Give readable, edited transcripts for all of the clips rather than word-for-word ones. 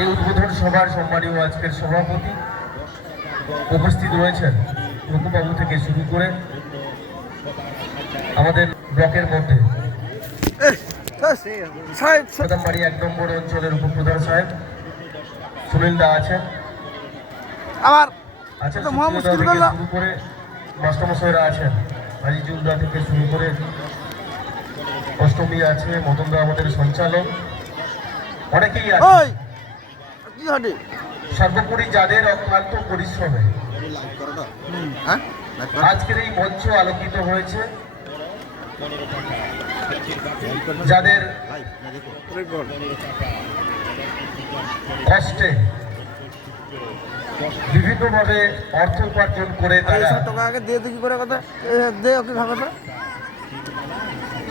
এই উদ্বোধন সভার সম্মানীয় আজকের সভাপতি উপস্থিত রয়েছেন রঘুবাবু থেকে শুরু করে আমাদের ব্লকের মধ্যে বাড়ি 1 নম্বর অঞ্চলের উপপ্রধান সাহেব সুনীল দা আছেন, শুরু করে মাস্টারমশাইরা আছেন, আজিজুল দা থেকে শুরু করে অষ্টমী আছে, মদন দা আমাদের সঞ্চালক, অনেকেই আছে। সর্বোপরি যাদের অক্লান্ত পরিশ্রমে আজকের এই মঞ্চ আলোকিত হয়েছে, যাদের কষ্টে বিভিন্নভাবে অর্থ উপার্জন করে তারা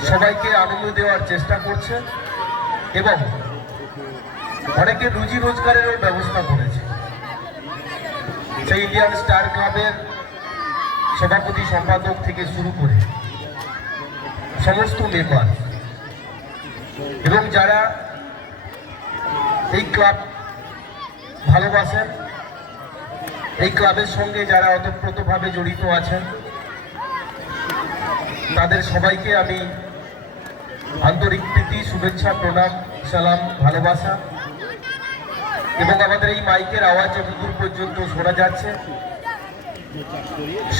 সবাইকে আনন্দ দেওয়ার চেষ্টা করছে এবং অনেকে রুজি রোজগারেরও ব্যবস্থা করেছে। সেই ইন্ডিয়ান স্টার ক্লাবের সভাপতি সম্পাদক থেকে শুরু করে সমস্ত মেম্বার এবং যারা এই ক্লাব ভালোবাসেন, এই ক্লাবের সঙ্গে যারা ওতপ্রোতভাবে জড়িত আছেন, তাদের সবাইকে আমি আন্তরিক প্রীতি, শুভেচ্ছা, প্রণাম, সালাম, ভালোবাসা এবং আমাদের এই মাইকের আওয়াজ যতদূর পর্যন্ত শোনা যাচ্ছে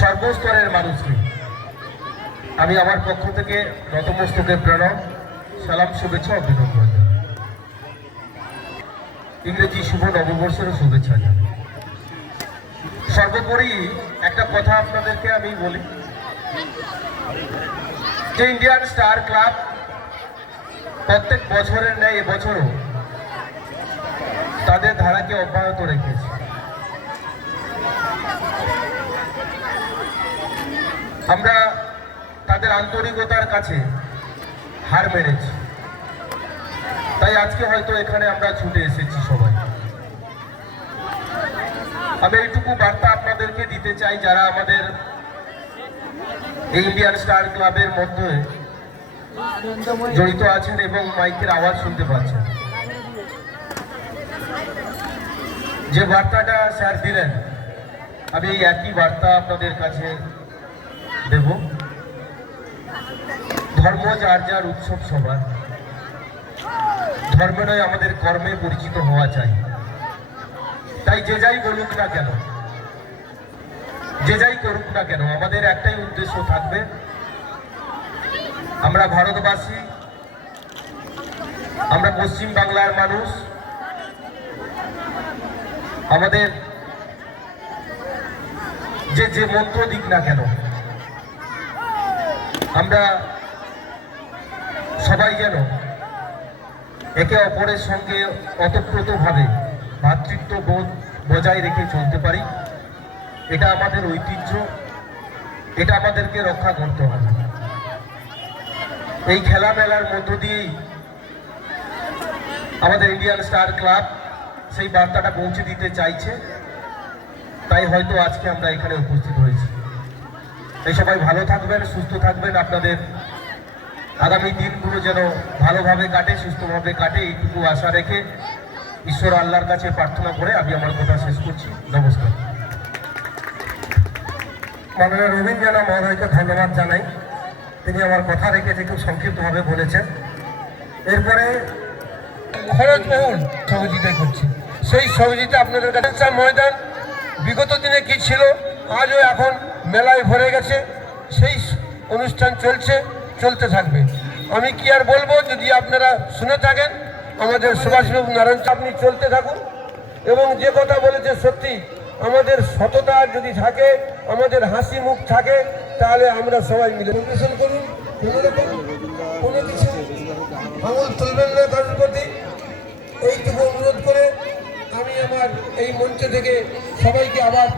সর্বস্তরের মানুষকে আমি আমার পক্ষ থেকে নতমস্তকে প্রণাম, সালাম, শুভেচ্ছা, অভিনন্দন। ইংরেজি শুভ নববর্ষের শুভেচ্ছা জানাই। সর্বোপরি একটা কথা আপনাদেরকে আমি বলি যে ইন্ডিয়ান স্টার ক্লাব প্রত্যেক বছরের ন্যায় এবছরও তাদের ধারাকে অব্যাহত রেখেছে। আমরা তাদের আন্তরিকতার কাছে হার মেরেছি, তাই আজকে হয়তো এখানে আমরা ছুটে এসেছি সবাই। আমি এইটুকু বার্তা আপনাদেরকে দিতে চাই, যারা আমাদের ইন্ডিয়ান স্টার ক্লাবের মধ্যে জড়িত আছেন এবং মাইকের আওয়াজ শুনতে পাচ্ছেন, যে বার্তাটা স্যার দিলেন আমি এই একই বার্তা আপনাদের কাছে দেব। ধর্ম যার যার, উৎসব সবার, ধর্ম নয় আমাদের কর্মে পরিচিত হওয়া চাই। তাই যে যাই বলুক না কেন, যে যাই করুক না কেন, আমাদের একটাই উদ্দেশ্য থাকবে, আমরা ভারতবাসী, আমরা পশ্চিম বাংলার মানুষ, আমাদের যে মন্ত্র দিক না কেন, আমরা সবাই যেন একে অপরের সঙ্গে ওতপ্রোতভাবে ভ্রাতৃত্ববোধ বজায় রেখে চলতে পারি। এটা আমাদের ঐতিহ্য, এটা আমাদেরকে রক্ষা করতে হবে। এই খেলা মেলার মধ্য দিয়েই আমাদের ইন্ডিয়ান স্টার ক্লাব সেই বার্তাটা পৌঁছে দিতে চাইছে, তাই হয়তো আজকে আমরা এখানে উপস্থিত হয়েছি। তাই সবাই ভালো থাকবেন, সুস্থ থাকবেন, আপনাদের আগামী দিনগুলো যেন ভালোভাবে কাটে, সুস্থভাবে কাটে, এইটুকু আশা রেখে ঈশ্বর আল্লাহর কাছে প্রার্থনা করে আমি আমার কথা শেষ করছি। নমস্কার। মাননীয় রবীন্দ্রনাথ মহোদয়কে ধন্যবাদ জানাই, তিনি আমার কথা রেখেছে, খুব সংক্ষিপ্তভাবে বলেছেন। এরপরে খরচবহুল সহযোগিতা করছে, সেই সহযোগিতা আপনাদের কাছে। ময়দান বিগত দিনে কি ছিল, আজও এখন মেলায় ভরে গেছে, সেই অনুষ্ঠান চলছে, চলতে থাকবে। আমি কি আর বলবো, যদি আপনারা শুনে থাকেন আমাদের সুভাষবাবু নারায়ণ, আপনি চলতে থাকুন। এবং যে কথা বলেছে সত্যি, আমাদের সততা যদি থাকে, আমাদের হাসি মুখ থাকে, তাহলে আমরা সবাই মিলে পরিবেশন করুন। কোনো কিছু আঙুল তুলবেন না কারোর প্রতি, এইটুকু অনুরোধ করে আমি আমার এই মঞ্চ থেকে সবাইকে আবার